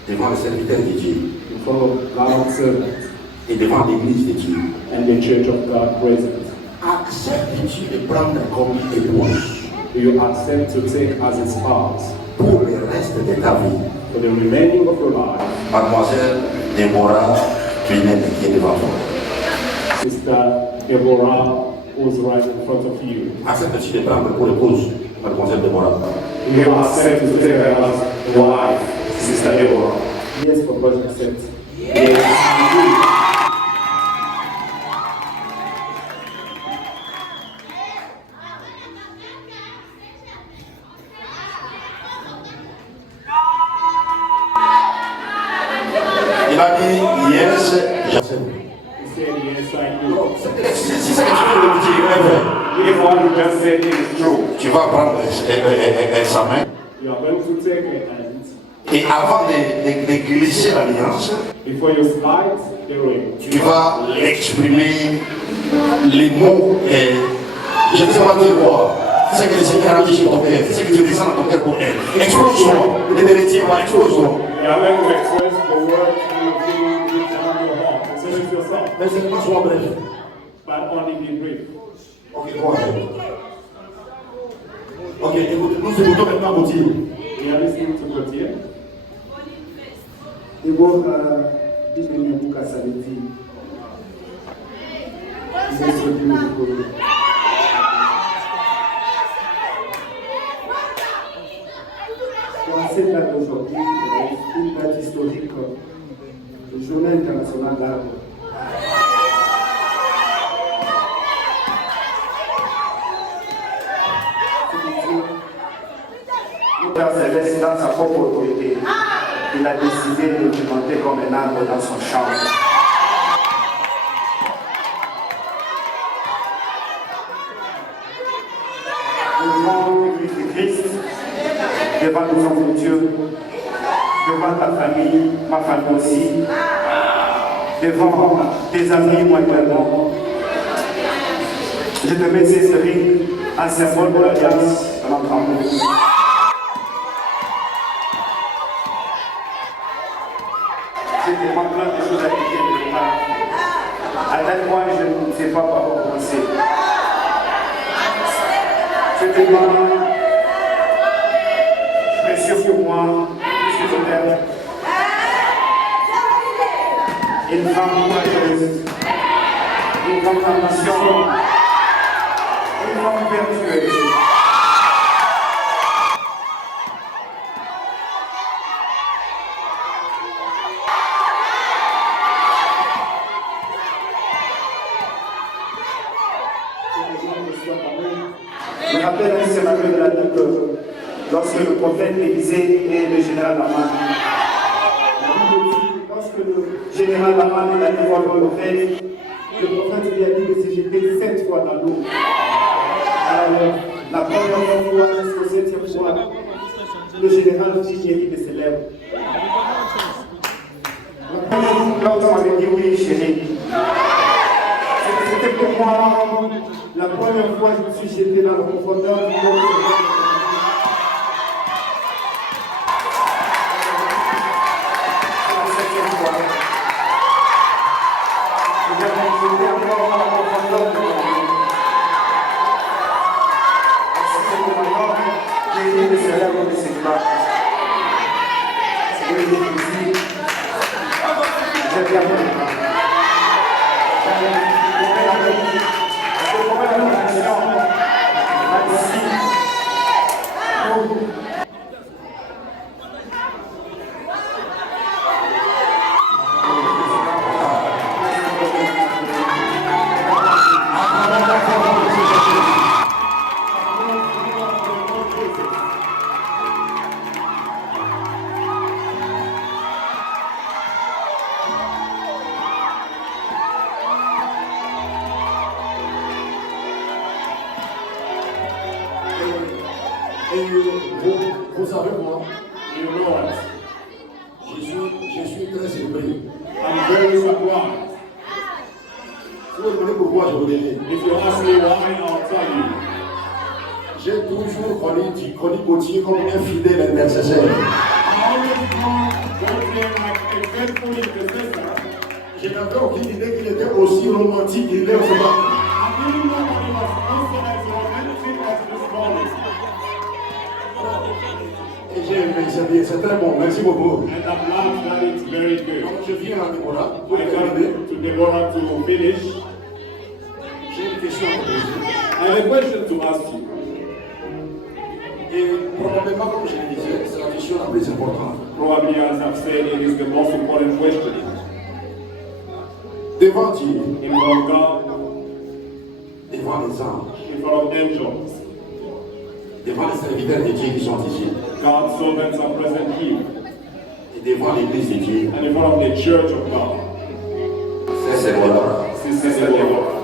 devant les serviteurs de Dieu in front of God's servants, et devant l'église de Dieu. and the church of God present. Acceptes-tu de prendre comme épouse Do you accept to take as a spouse pour le reste de ta vie for the remaining of your life, Mademoiselle Déborah Pinette qui est devant toi? Sister Deborah, who's right in front of you? Acceptes-tu de prendre pour épouse Mademoiselle Déborah? Do you accept to take her as wife, Sister Deborah? Yes, Papa, accept. Yes. Il a dit yes, j'accepte. He said, yes, I do. Si c'est quelque chose de me dire, est vrai, If what you just said is true, tu vas prendre sa main you are going to take her hand. et avant de glisser l'alliance, Before you slide the ring, tu vas exprimer les mots et je ne sais pas dire quoi. C'est que le Seigneur a dit sur ton cœur, c'est que tu descends dans ton cœur pour elle. Explose-toi, les vérités, explose-toi. you are going to express the word you feel deep down in your heart. Express yourself, Mais c'est pas soit bref. but only be brief. Ok, go ahead. Ok, écoute, nous écoutons maintenant Gauthier. We are listening to Gauthier. Deborah Bimenyuka Saleti. Merci beaucoup. Pour cette date d'aujourd'hui, une date historique, la Journée internationale d'arbre. Père Céleste, dans sa propre autorité, il a décidé de monter comme un arbre dans son champ. Devant l'Église de Christ, devant nos enfants de Dieu, devant ta famille, ma famille aussi, devant tes amis, moi également, je te mets ces ring en symbole de l'alliance de notre amour. J'ai tellement plein de choses à dire de départ. À tel point, je ne sais pas par où commencer. C'est tellement précieux pour moi, je suis honnête. Une femme courageuse, une femme d'ambition, une femme vertueuse. Je me rappelle un scénario de la Bible lorsque le prophète Élisée et le général Naman. Lorsque le général Naman est allé voir le prophète lui a dit de se jeter 7 fois dans l'eau. Alors, la première fois, jusqu'au 7e fois, le général Thierry de célèbre. Là où on m'avait dit oui, chérie. C'était pour moi La première fois que je me suis jeté dans le profondeur du monde. Vous savez moi, You know it. je suis très surpris. I'm very surprised. Si vous me demandez pourquoi, je vous le dis. If you ask me why, I'll tell you. J'ai toujours connu Gauthier comme un fidèle intercesseur. I always call Gauthier like a faithful intercessor. Je n'avais aucune idée qu'il était aussi romantique qu'il est aujourd'hui. I didn't know that he was also as romantic as this morning. Et c'est très bon, merci beaucoup. And I'm glad that it's very good. Je viens à Déborah pour I terminer. come to Deborah to finish. J'ai une question à vous poser. I have a question to ask you. Et probablement, comme je le disais, c'est la question la plus importante. Probably, as I've said, it is the most important question. Devant Dieu, In front of God, devant les anges, in front of angels, devant les serviteurs de Dieu qui sont ici, God's servants are present here, et devant l'église de Dieu, and in front of the church of God. c'est Déborah. Sister Deborah,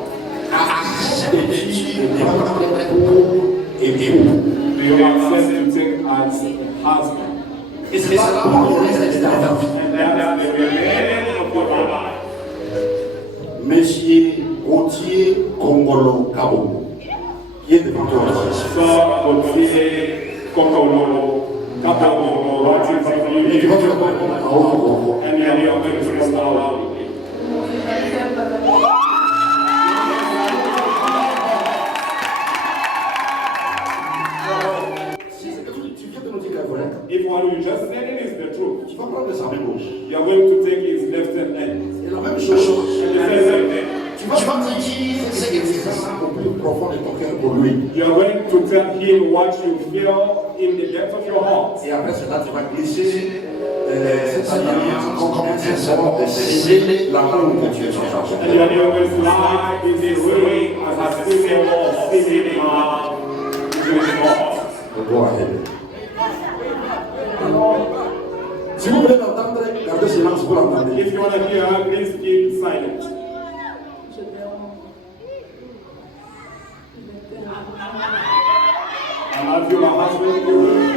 Et vous. do you accept to take as husband? Et c'est ça pour le reste de ta vie. And that is the remaining of your life. Monsieur Gauthier Kongolo Kabo, qui est devant toi. So, Gauthier, Kokolo, Kapolo, what is Et it tu vas you? faire quoi en haut. And then you're going to restore loudly. Si c'est que tu viens de nous dire la vraie, If what you just said it is the truth, tu vas prendre le sang gauche. you're going to take his left hand. Et la même chose, And the same thing. tu vas te dire ce qui est au plus profond de ton cœur pour lui. You're going to tell him what you feel in the depth of your heart. Et après cela, tu vas glisser c'est-à-dire comme un symbole de sceller l'amour que tu es en charge. And you always lie in this way as a symbol of sealing out into his heart. Go ahead. Si vous voulez l'entendre, gardez silence pour l'entendre. If you want to hear her, please keep silent. And as you are husband, you will.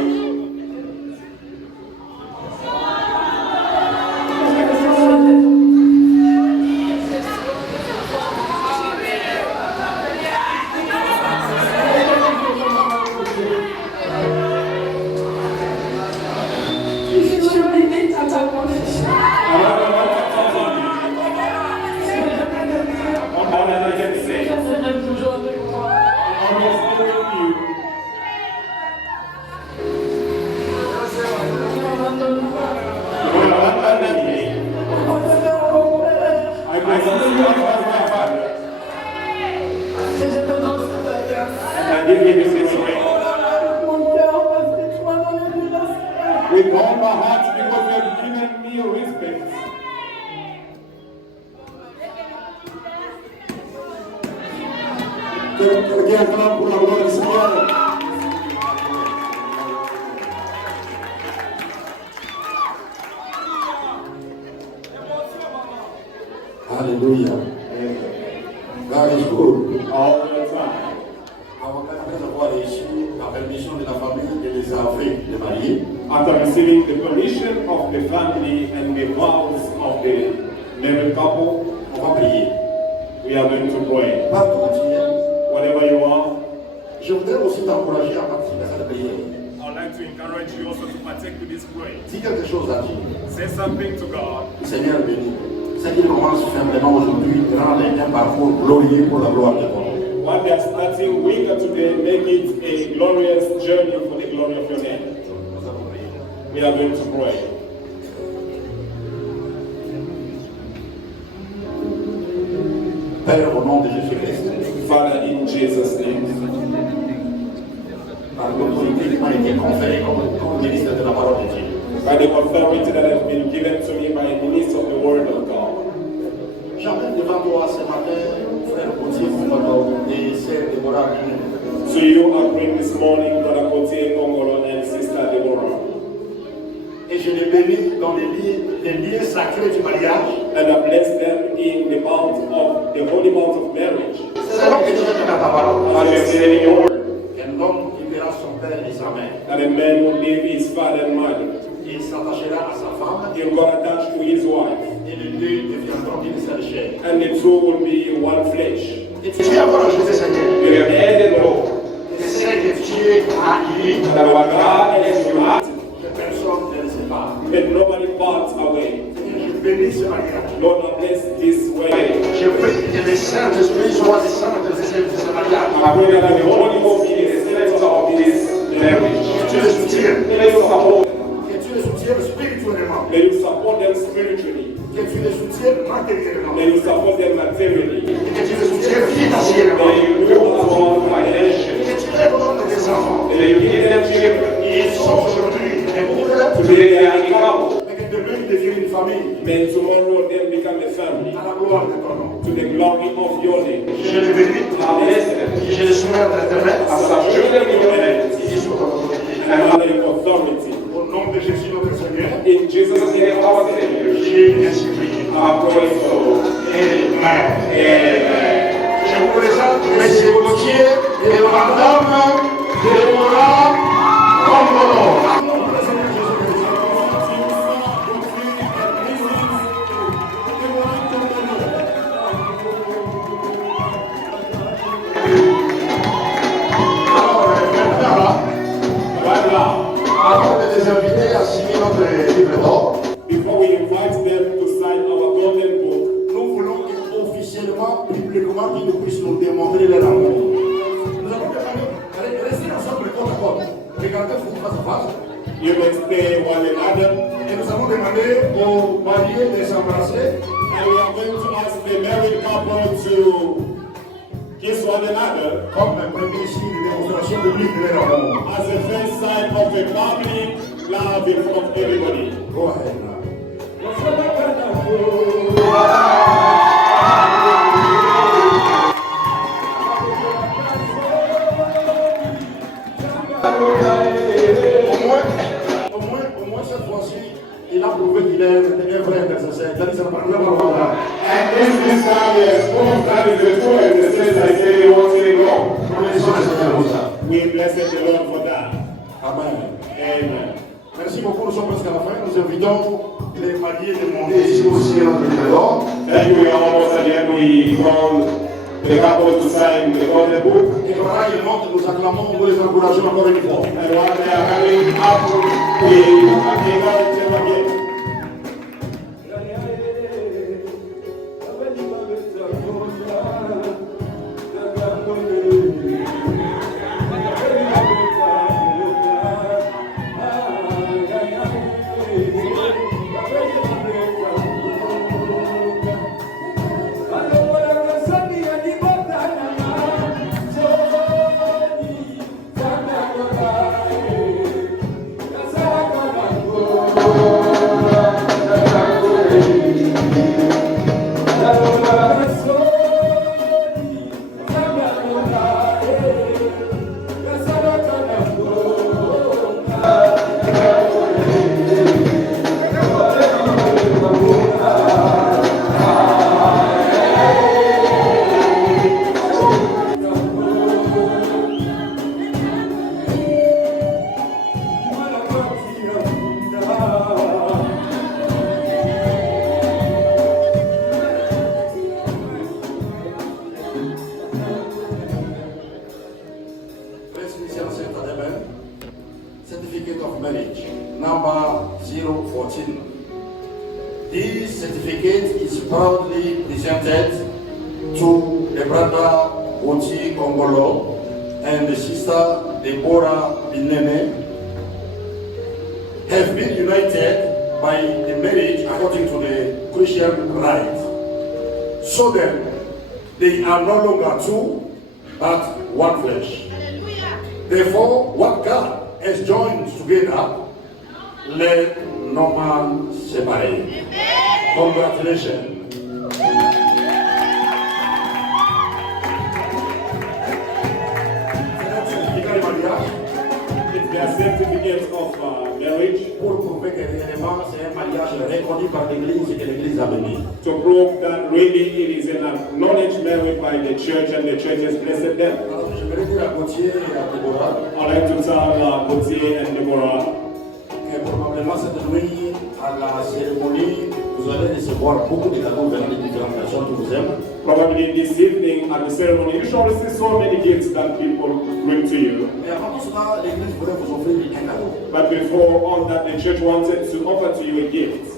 All that I can say. Almost with you. Well, abandon me. I consider you as my father. And I give you this ring. With all my heart, because you have given me respect. Quelqu'un acclame pour la gloire du Seigneur. Alléluia. God is good. All the time. Après avoir réussi à permission de la famille et des aveux des mariés, after receiving the permission of the family and the vows of the married couple, on va prier. we are going to pray. Partout où tu es, Whatever you are, je voudrais aussi t'encourager à participer à cette prière. I would like to encourage you also to partake to this prayer. Dis quelque chose à Dieu. Say something to God. Seigneur béni. Ce qu'il commence à faire maintenant aujourd'hui, rend un parcours glorieux pour la gloire de ton nom. What they are starting with today, make it a glorious journey for the glory of your name. We are going to pray. Père, au nom de Jésus-Christ, Father, in Jesus' name, par l'autorité qui m'a été conférée comme ministre de la parole de Dieu, by the authority that has been given to me by the minister of the word of God, j'amène devant toi ce matin, frère Gauthier Kongolo et sœur Déborah Guiné. to you I bring this morning Brother Gauthier Kongolo and Sister Deborah. Et je les bénis dans les lieux sacrés du mariage. And I bless them in the mount of the holy mount of marriage. C'est là que Dieu dit dans ta parole. As you say in your word, Un homme quittéra son père et sa mère. that a man will leave his father and mother. Il s'attachera à sa femme. He will attach to his wife. Et les deux deviendront une seule chair. And the two will be one flesh. Et tu as encore ajouté, Seigneur, You have added Lord, que celle que Dieu a unie, that what God has united, que personne ne le sépare. that nobody parts away. Je bénis ce mariage. Lord, I bless this way. Je prie que le Saint-Esprit soit descendu de ce mariage. I pray that the Holy Ghost be the center of this marriage. Que tu le soutiennes. May you support, Que tu le soutiennes spirituellement. may you support them spiritually. Que tu le soutiennes matériellement. May you support them materially. Que tu le soutiennes financièrement. May you do upon financially. Que tu leur donnes des enfants. May you give them children. Ils sont aujourd'hui un couple. Today they are a couple. Mais que demain ils deviennent une famille. May tomorrow them become a family. À la gloire de ton nom. To the glory of your name. Je les bénis. I bless them. Je les soumets entre tes mains. I subdue them in your hands. Ils sont ton autorité. And under your authority. Au nom de Jésus notre Seigneur. In Jesus' name, our Savior. J'ai ainsi prié. I pray so. Amen. Amen. Je vous présente M. Gauthier et Madame Déborah Kongolo. Avant de les inviter à signer notre livre d'or, Before we invite them to sign our golden book, nous voulons officiellement, publiquement, qu'ils nous puissent nous démontrer leur amour. Nous allons rester ensemble côte à côte. Regardez-vous face à face. you may stay one another. Et nous allons demander aux mariés de s'embrasser. And we are going to ask the married couple to kiss one another Comme un premier signe de démonstration publique de leur amour. as a first sign of a public love in front of everybody. Go ahead now. Au moins cette fois-ci, il a prouvé qu'il est un vrai intercesseur. Il a dit ça par le moment. And this time he has proved that is the truth and the sense I say he wants to go. We bless the Lord for that. Amen. Amen. Merci beaucoup, nous sommes presque à la fin. Nous invitons les mariés de monter ici aussi notre livre d'or. Thank you. We are almost at the end. We call the couple to sign the golden book. Et pendant qu'ils montent, nous acclamons, nous les encourageons encore une fois. And while they are coming up, we encourage them again. Oh This certificate is proudly presented to the brother Oti Kongolo and the sister Deborah Binene, have been united by the marriage according to the Christian rite. So then, they are no longer two, but one flesh. Therefore, what God has joined together, let no man separate. Congratulations. It's their certificate of marriage. Pour prouver que réellement c'est un mariage reconnu par l'Église et que l'Église a béni. To prove that really it is an acknowledged marriage by the church and the church has blessed them. Alors je vais dire à Gauthier et à Deborah I'd like to tell Gauthier and Deborah que probablement cette nuit à la cérémonie vous allez recevoir beaucoup de cadeaux venant de différentes personnes qui vous aiment. probably this evening at the ceremony, you shall receive so many gifts that people bring to you. Mais avant tout cela, l'Église voulait vous offrir un cadeau. But before all that, the church wanted to offer to you a gift.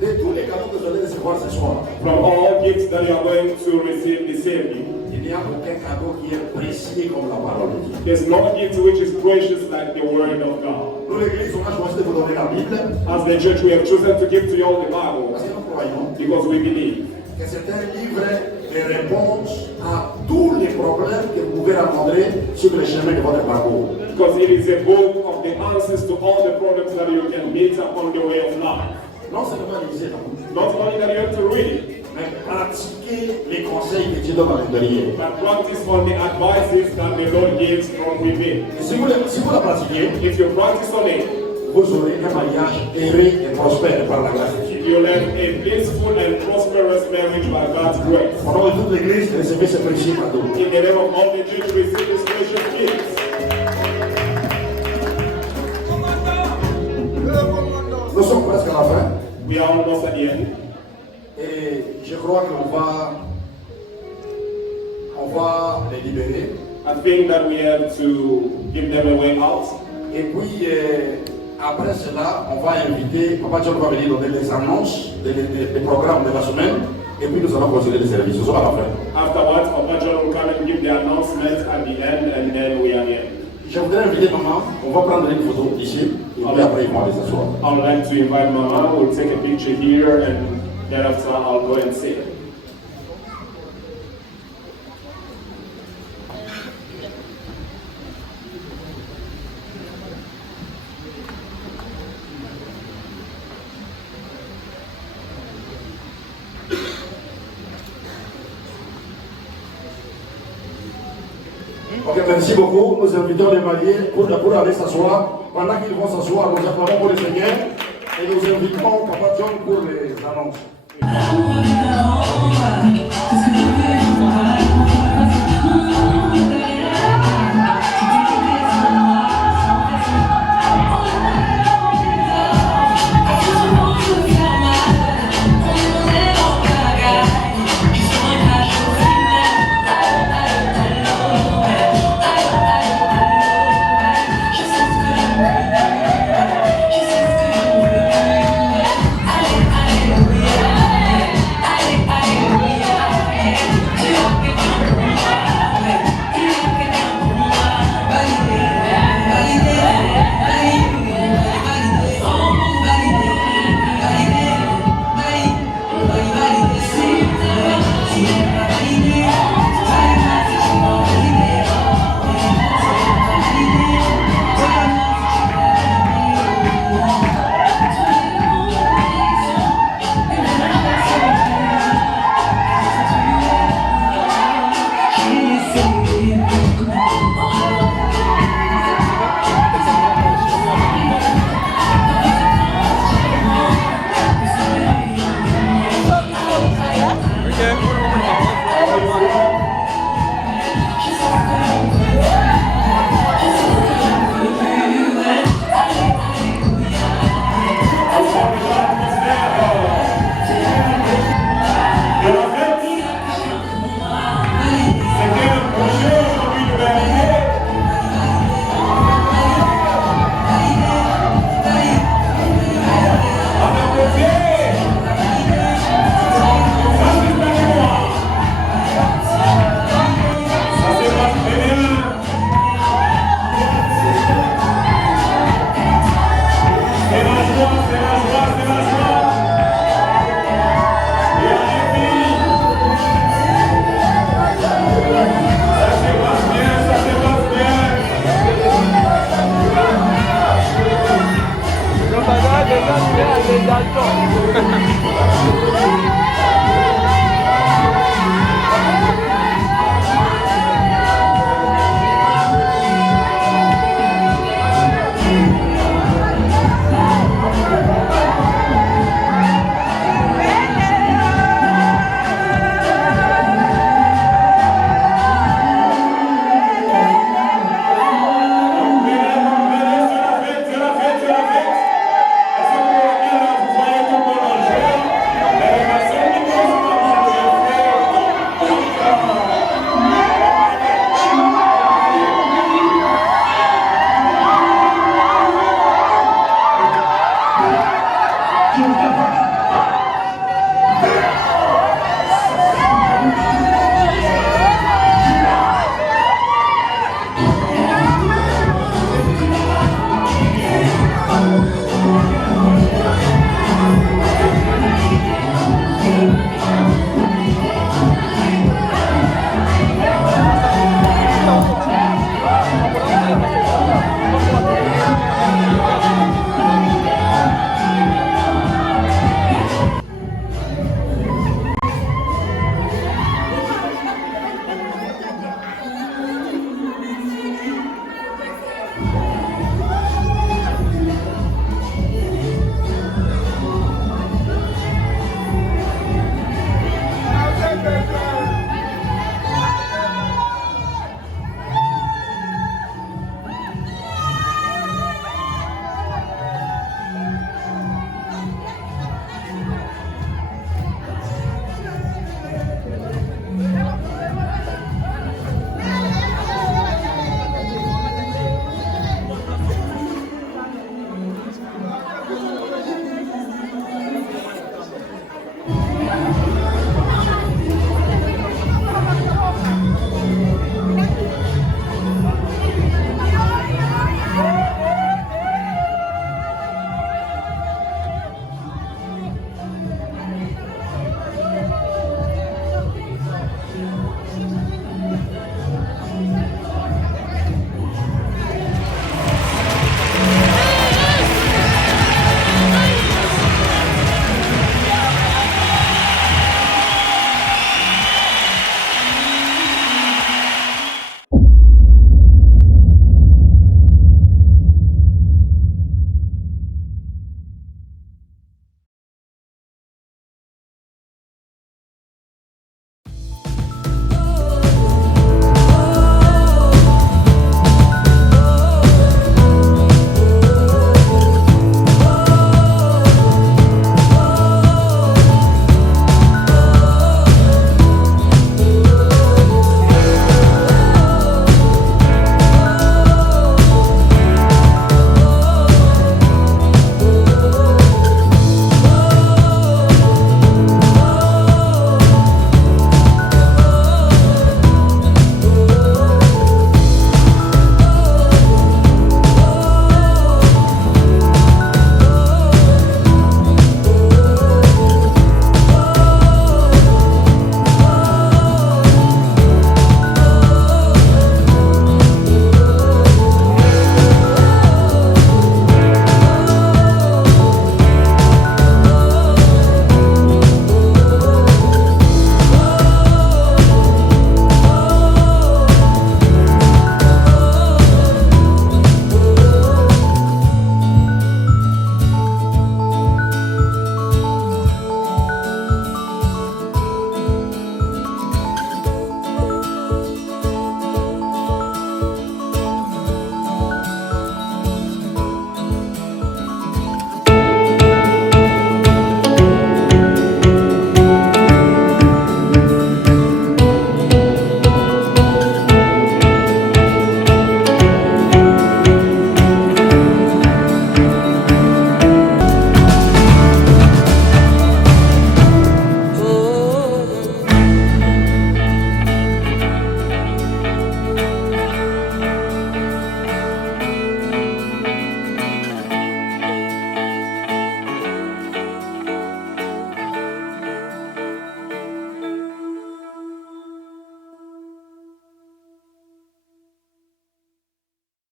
De tous les cadeaux que vous allez recevoir ce soir, From all gifts that you are going to receive this evening, il n'y a aucun cadeau qui est précieux comme la parole de Dieu. there's no gift which is precious like the word of God. Nous, l'Église, on a choisi de vous donner la Bible As the church, we have chosen to give to you all the Bible parce que nous croyons because we believe que c'est un livre de réponse à tous les problèmes que vous pouvez rencontrer sur le chemin de votre parcours. because it is a book of the answers to all the problems that you can meet upon the way of life. Non seulement lisez, non, Not only that you have to read it, mais pratiquez les conseils que Dieu donne à l'intérieur. but practice on the advices that the Lord gives from within. Et si vous la pratiquez, If you practice on it, vous aurez un mariage heureux et prospère par la grâce de Dieu. you'll have a blissful and prosperous marriage by God's grace. Au nom de toute l'Église, recevez ce précieux cadeau. In the name of all the church, receive this precious gifts. Nous sommes presque à la fin We are almost at the end. et je crois qu'on va les libérer. I think that we have to give them a way out. Et puis, après cela, on va inviter, Papa John va venir donner les annonces des programmes de la semaine, et puis nous allons procéder les services. Ce sera à la fin. Afterwards, Papa John will come and give the announcements at the end, and then we are here. Je voudrais inviter maman, on va prendre une photo ici, et puis après ils vont aller s'asseoir. I would like to invite Mama. We'll take a picture here, and thereafter I'll go and sit. Ok, merci beaucoup. Nous invitons les mariés pour aller s'asseoir. Pendant qu'ils vont s'asseoir, nous acclamons pour le Seigneur et nous invitons Papa John pour les annonces.